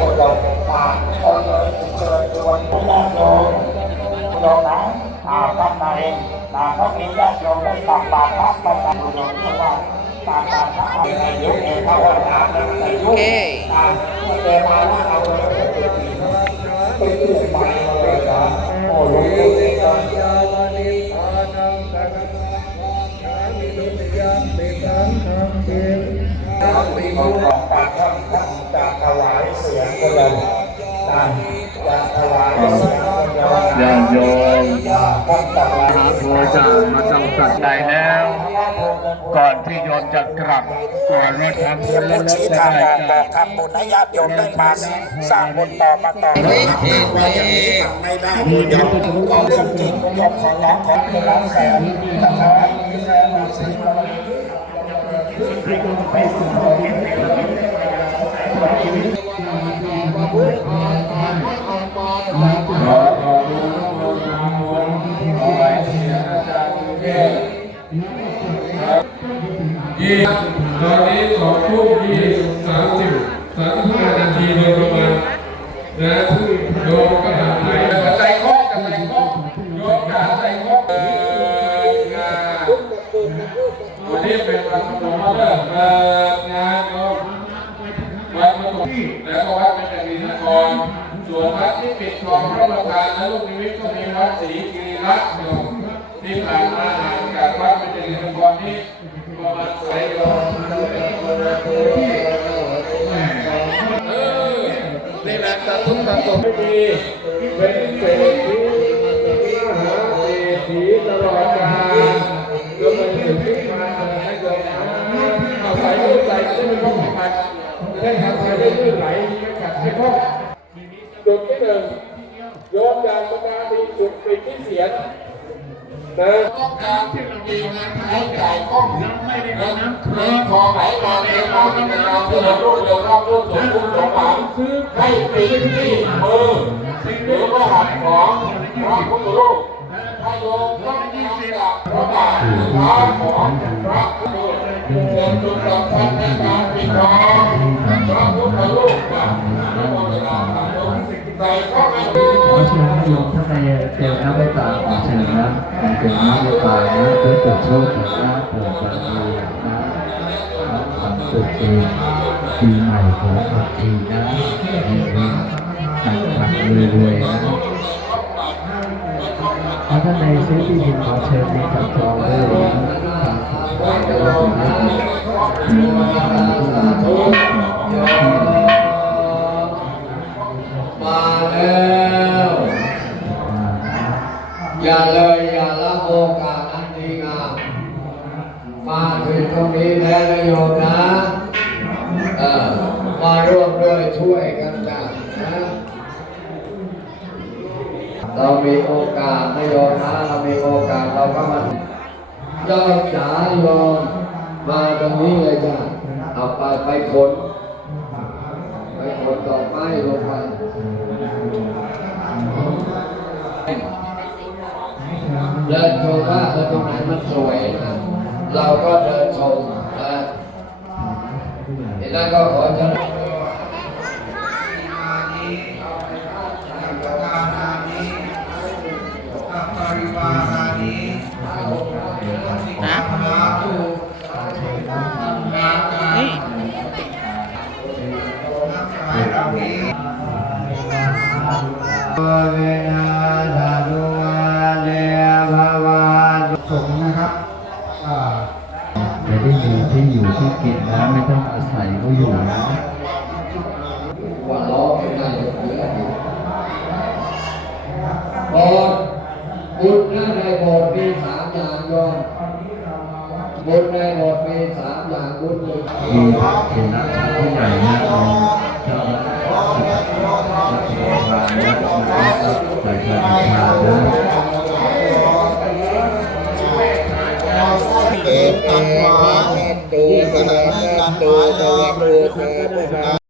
อุดมมาคนเลยเชิญชวนญาติโยมโยมนะอาท่านในนาพระมีญาติโยมได้ตักบาตรพระประจำโยมเรียกว่าตักบาตรพระในยุคเอกวันาในยุคอ่าเวลาว่าเราเป็นปีเป็นเปลี่ยนไปเลยนะโอ้หลวงปู่เองก็ยาวานิพานังสังฆาสามิตุติยามปิสังฆังเทสัมปิขอมุงของปากท่านท่านจะ กันเลยนะจะถวายสียงกันญาติโยมานถวายหาโทรจามาจำสัตว์ใดแล้ว ก่อนที่โยมจะกลับก่อนรถทำบุญและชี้จะทางได้ออกบอกทำบุญให้ญาติโยมได้มาสร้างบุญต่อมาต่อว่าอย่างนี้ไม่ได้บุญยอมเอาเรื่องจริงยอมขอร้องขอเป็นล้านแสนถ้าขอให้มีแสนมาสิไปสู่ ยี่ตอนนี้สองทุ่มยี่สามสิบสามสิบห้านาทีโดยประมาณนะซึ่งโยมก็ทำไหนกันใจคอกกันใจคอกโยมขาใจคอกเอองานวันนี้เป็นวันสมเลิกเปิดงานโยม งคลแล้วก็วัดเป็นจักรีนครส่วนวัดที่ปิดทองพระประธานและลูกนิมิตก็มีวัดศรีกิริรัตน์โยมที่ผ่านมาห่างจากวัดเป็นจักรีนครนี้ประมาณสายโยมเออนี่แหละตาตุ้มตาตุ่มไม่มีเป็นเศรษฐีมหาเศรษฐีตลอดกาลแล้วมันถึงขึ้นมาให้โยมเอาใส่ก็ใส่ก็ไม่ต้อง ขัดได้ทำใส่ได้ลื่นไหลไม่ขัดให้คล่องจุดที่หนึ่งโยมยากประกาศมีจุดปิดที่เสียนนะต้องการที่เรามีงานให้จ่ายกล้องเงินทองไหลมาเทมาที่เป็นงานเพื่อรุ่นเรืองร่ำรุ่นสมบูรณ์สมหวังให้ปีที่มือหรือว่าหัดของพระพุทธรูปให้โยมต้องมีศิลปพระบาทหรือพระของพระพุทธรูปเดินจุดสำคัญในกา ข้าไปขอเชิญโยมท่านในเตรียมน้ำใบตาขอเชิญนะเตรียมน้ำใบตตานะเพื่อเปิดโชคเปิดลาภเปิดบารมีนะรับความสุขเองปีใหม่ของขับปีนะให้เองขัดขัดรวยๆนะถ้าท่านในซื้อที่ดินขอเชิญมีจับจองด้เลยนะมา กาสอันดีงามมาถึงตรงนี้แล้วนะโยมนะเออมาร่วมด้วยช่วยกันจัดนะเรามีโอกาสนะโยมนะเรามีโอกาสเราก็มาเจ้าจ๋าโยมมาตรงนี้เลยจ้ะเอาไปไปขนไปขนดอไม้ลงไป เดินชมว่าเออตรงไหนมันสวยนะเราก็เดินชมนะเห็นนั้นก็ขอเชิญเวนา จะได้มีที่อยู่ที่กินนะไม่ต้องอาศัยเขาอยู่นะว่าล้อไม่ได้เหลือโบสถ์บุญนะในโบสถ์มีสามอย่างโยมบุญในโบสถ์มีสามอย่างบุญหนึ่งมีเห็นนักผู้ใหญ่นะเจ้าเจ้าเทวานะใส่กระดาษนะเ